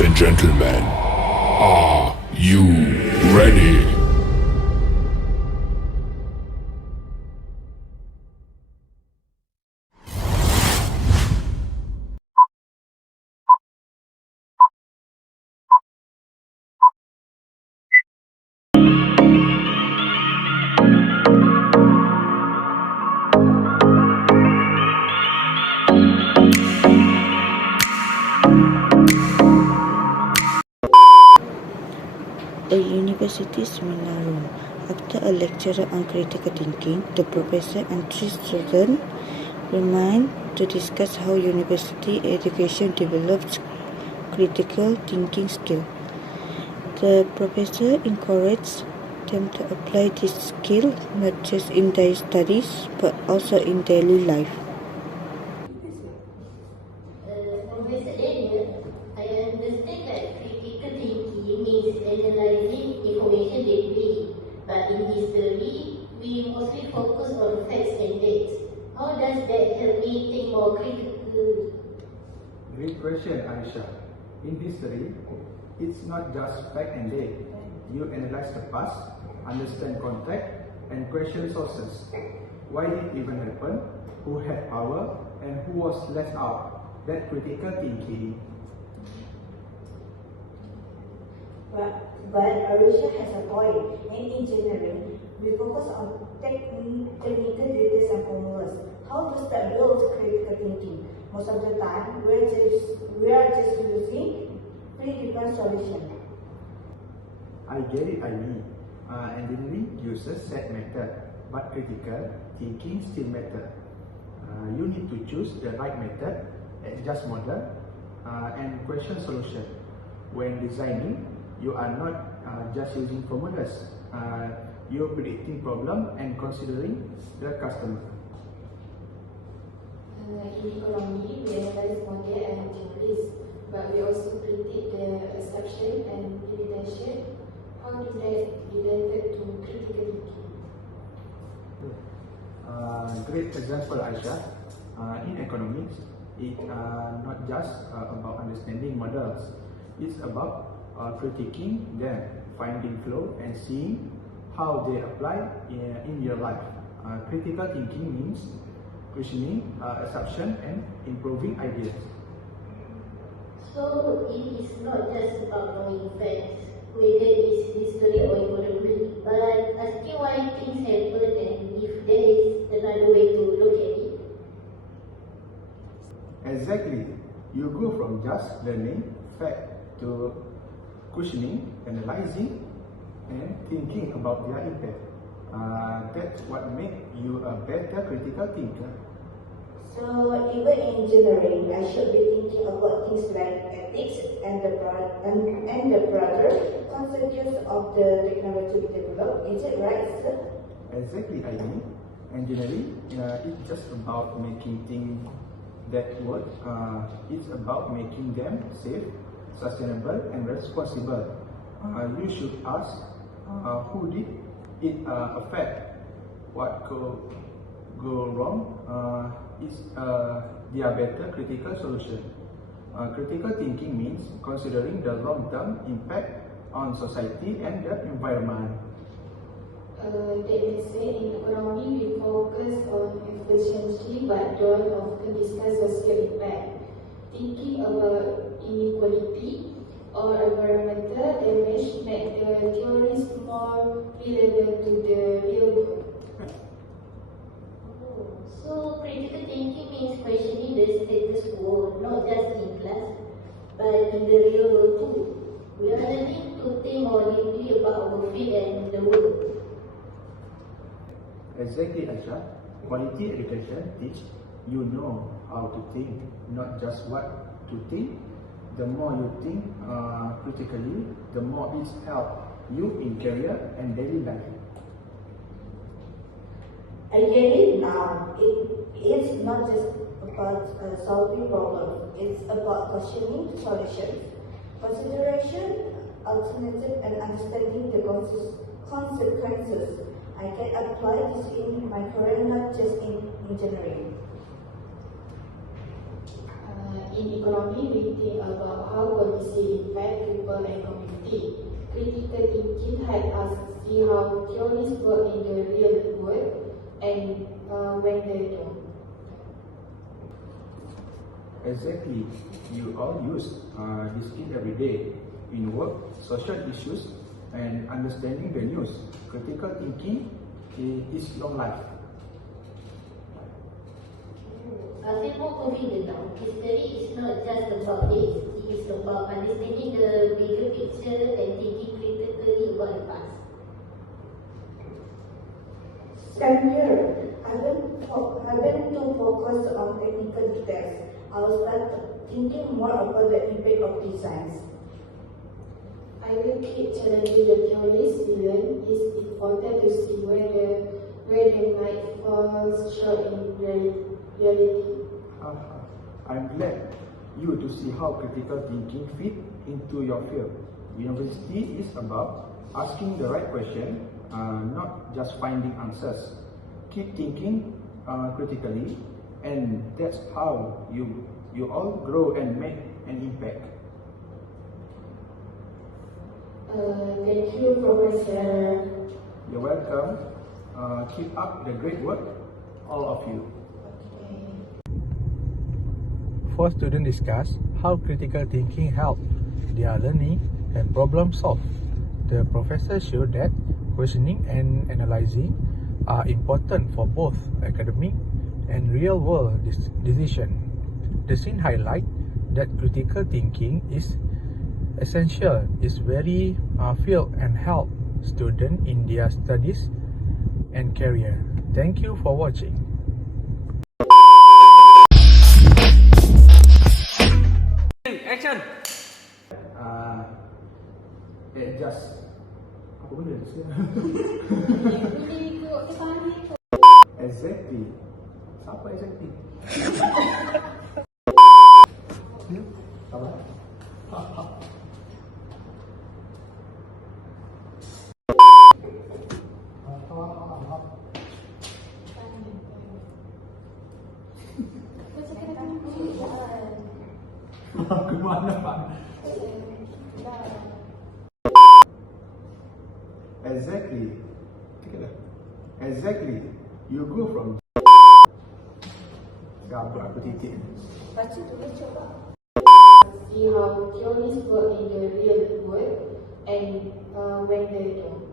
Ladies and gentlemen, are you ready? A university seminar room. After a lecture on critical thinking, the professor and 3 students remain to discuss how university education develops critical thinking skill. The professor encouraged them to apply this skill not just in their studies but also in daily life. Professor Daniel, I understand that critical thinking means analyzing information deeply, but in history, we mostly focus on facts and dates. How does that help me think more critically? Great question, AISYAH. In history, it's not just fact and date. You analyze the past, understand context, and question sources. Why did it even happen? Who had power and who was left out? That critical thinking. But ARISHA has a point. In engineering, we focus on technical details and formulas. How does that build critical thinking? Most of the time, we are just using pre-defined solutions. I get it, I mean. Engineering uses set method, but critical thinking still matter. You need to choose the right method, adjust model, and question solution. When designing, you are not just using formulas. You're predicting problem and considering the customer. In economy, we analyze model and theories, but we also predict the assumption and limitation. How does that related to critical thinking? Great example, AISYAH. In economics, it's not just about understanding models. It's about critiquing them, finding flaw, and seeing how they apply in your life. Critical thinking means questioning assumption and improving ideas. So it is not just about knowing facts, whether it's history or economy, but asking why things happen and if there is another way to look at it. Exactly. You go from just learning fact to questioning, analyzing, and thinking about their impact. That's what makes you a better critical thinker. So even in engineering, I should be thinking about things like ethics and the broader consequences of the technology developed. Is it right, sir? Exactly, I mean. Engineering is just about making things that work. It's about making them safe, sustainable, and responsible. You should ask who did it affect, what could go wrong. Is their better critical solution. Critical thinking means considering the long-term impact on society and the environment. That being said, in economy, we focus on efficiency but don't often discuss social impact. Thinking about inequality or environmental damage make the theories more relevant to the real world. So critical thinking means questioning the status quo, not just in class, but in the real world too. We are learning to think more deeply about our field and the world. Exactly, AISYAH. Quality education teach you know how to think, not just what to think. The more you think critically, the more it helps you in career and daily life. I get it now. It's not just about solving problems. It's about questioning solutions, consideration, alternative, and understanding the consequences. I can apply this in my career, not just in engineering. in economy, we think about how policy impact people and community. Critical thinking helps us see how theories work in the real world and when they don't. Exactly. You all use this skill every day in work, social issues, and understanding the news. Critical thinking is long life. I feel more confident now. History is not just about dates, it is about understanding the bigger picture and thinking critically about the past. Same here. Having to focus on technical details, I will start thinking more about the impact of designs. I will keep challenging the theories we learn. It's important to see where they might fall short in reality. I'm glad you to see how critical thinking fit into your field. University is about asking the right question, not just finding answers. Keep thinking critically, and that's how you all grow and make an impact. Thank you, Professor. You're welcome. Keep up the great work, all of you. Four students discuss how critical thinking helps their learning and problem solve. The professor showed that questioning and analyzing are important for both academic and real-world decision. The scene highlights that critical thinking is essential, is very field and help students in their studies and career. Thank you for watching. Action! Just apa benda ni? Exactly. Siapa exactly? Apa? Kemana Pak? Exactly. You go from aku titik. See how theories work in the real world and when they don't.